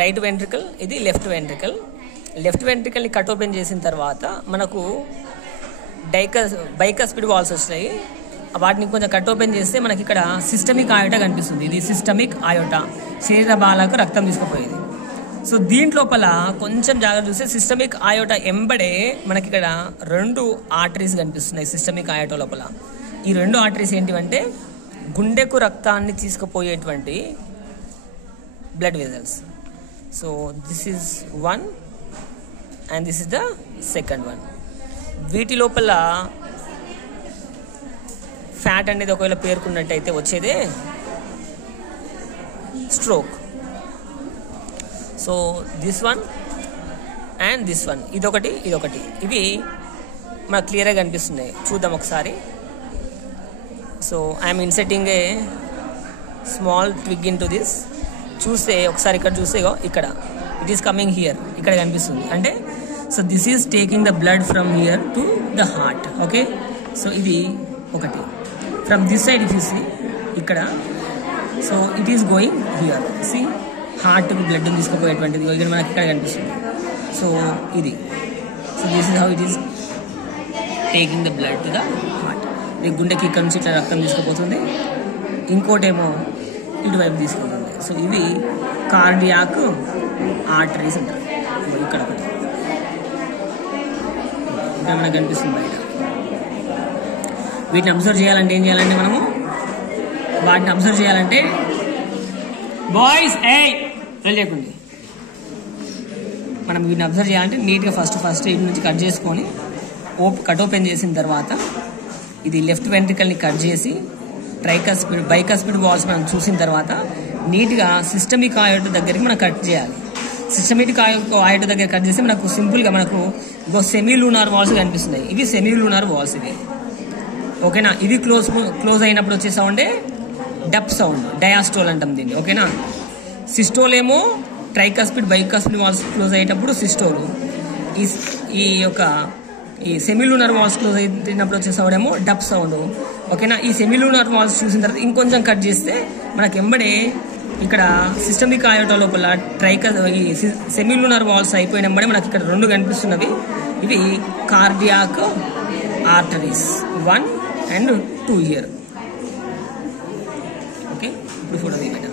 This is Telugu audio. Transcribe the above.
రైట్ వెంట్రికల్, ఇది లెఫ్ట్ వెంట్రికల్. లెఫ్ట్ వెంట్రికల్ని కట్ ఓపెన్ చేసిన తర్వాత మనకు బైకస్పిడ్ వాల్స్ వస్తాయి. వాటిని కొంచెం కట్ ఓపెన్ చేస్తే మనకి ఇక్కడ సిస్టమిక్ ఆయోటా కనిపిస్తుంది. ఇది సిస్టమిక్ ఆయోటా, శరీర భాగాలకు రక్తం తీసుకుపోయేది. సో దీంట్లోపల కొంచెం జాగ్రత్త చూస్తే సిస్టమిక్ ఆయోటా ఎంబడే మనకి ఇక్కడ 2 ఆర్టరీస్ కనిపిస్తున్నాయి. సిస్టమిక్ ఆయోటా లోపల ఈ 2 ఆర్టరీస్ ఏంటివంటే గుండెకు రక్తాన్ని తీసుకుపోయేటువంటి blood vessels. So this is 1 and this is the second 1. వీటి లోపల ఫ్యాట్ అనేది ఒకవేళ పేర్కొన్నట్టయితే వచ్చేదే stroke. So this 1 and this 1, ఇదొకటి ఇదొకటి, ఇవి మనకు క్లియర్గా కనిపిస్తున్నాయి. చూద్దాం ఒకసారి. So I'm inserting a small twig in to this. చూస్తే ఒకసారి ఇక్కడ చూస్తే ఇక్కడ ఇట్ ఈస్ కమింగ్ హియర్, ఇక్కడ కనిపిస్తుంది. అంటే so this is taking the blood from here to the heart. Okay, so ఇది ఒకటి. From this side if you see ఇక్కడ, so it is going here. సి హార్ట్కు బ్లడ్ తీసుకుపోయేటువంటిది ఇక్కడ మనకి ఇక్కడ కనిపిస్తుంది. సో ఇది, so this is how it is taking the blood to the heart. ఈ గుండెకి ఇక్కడ నుంచి ఇట్లా రక్తం తీసుకుపోతుంది, ఇంకోటేమో ఇటువైపు తీసుకుపోతుంది. సో ఇవి కార్డియాక్ ఆర్టరీస్ అంటారు. ఇక్కడ ఒకటి ఇక్కడ మనకు కనిపిస్తుంది బయట. వీటిని అబ్జర్వ్ చేయాలంటే ఏం చేయాలంటే మనము వాటిని అబ్జర్వ్ చేయాలంటే బాయ్స్ వెళ్ళేకుండి మనం వీటిని అబ్జర్వ్ చేయాలంటే నీట్గా ఫస్ట్ ఇటు నుంచి కట్ చేసుకొని కట్ ఓపెన్ చేసిన తర్వాత ఇది లెఫ్ట్ వెంట్రికల్ని కట్ చేసి బైకస్పిడ్ వాల్స్ మనం చూసిన తర్వాత నీట్గా సిస్టమిక్ ఆయోటా దగ్గరికి మనం కట్ చేయాలి. సిస్టమిక్ ఆయోటా దగ్గర కట్ చేస్తే మనకు సింపుల్గా మనకు సెమీ లూనార్ వాల్స్ కనిపిస్తున్నాయి. ఇవి సెమీ లూనార్ వాల్స్ ఇవి. ఓకేనా, ఇది క్లోజ్ అయినప్పుడు వచ్చే సౌండే డప్ సౌండ్, డయాస్టోల్ అంటాం దీన్ని. ఓకేనా, సిస్టోల్ ఏమో ట్రైకస్పిడ్ బైకస్పిడ్ వాల్స్ క్లోజ్ అయ్యేటప్పుడు సిస్టోల్. ఈ సెమీలూనర్ వాల్స్ క్లోజ్ అయినప్పుడు వచ్చే సౌండ్ ఏమో డప్ సౌండ్. ఓకేనా, ఈ సెమీలూనర్ వాల్స్ చూసిన తర్వాత ఇంకొంచెం కట్ చేస్తే మనకి ఎంబడే ఇక్కడ సిస్టమిక్ ఆయోటా లోపల ఈ సెమీలూనర్ వాల్స్ అయిపోయిన ఎంబడే మనకి ఇక్కడ 2 కనిపిస్తున్నవి. ఇవి cardiac arteries 1 and 2 here. Okay, ఇప్పుడు ఫోటో తీయండి.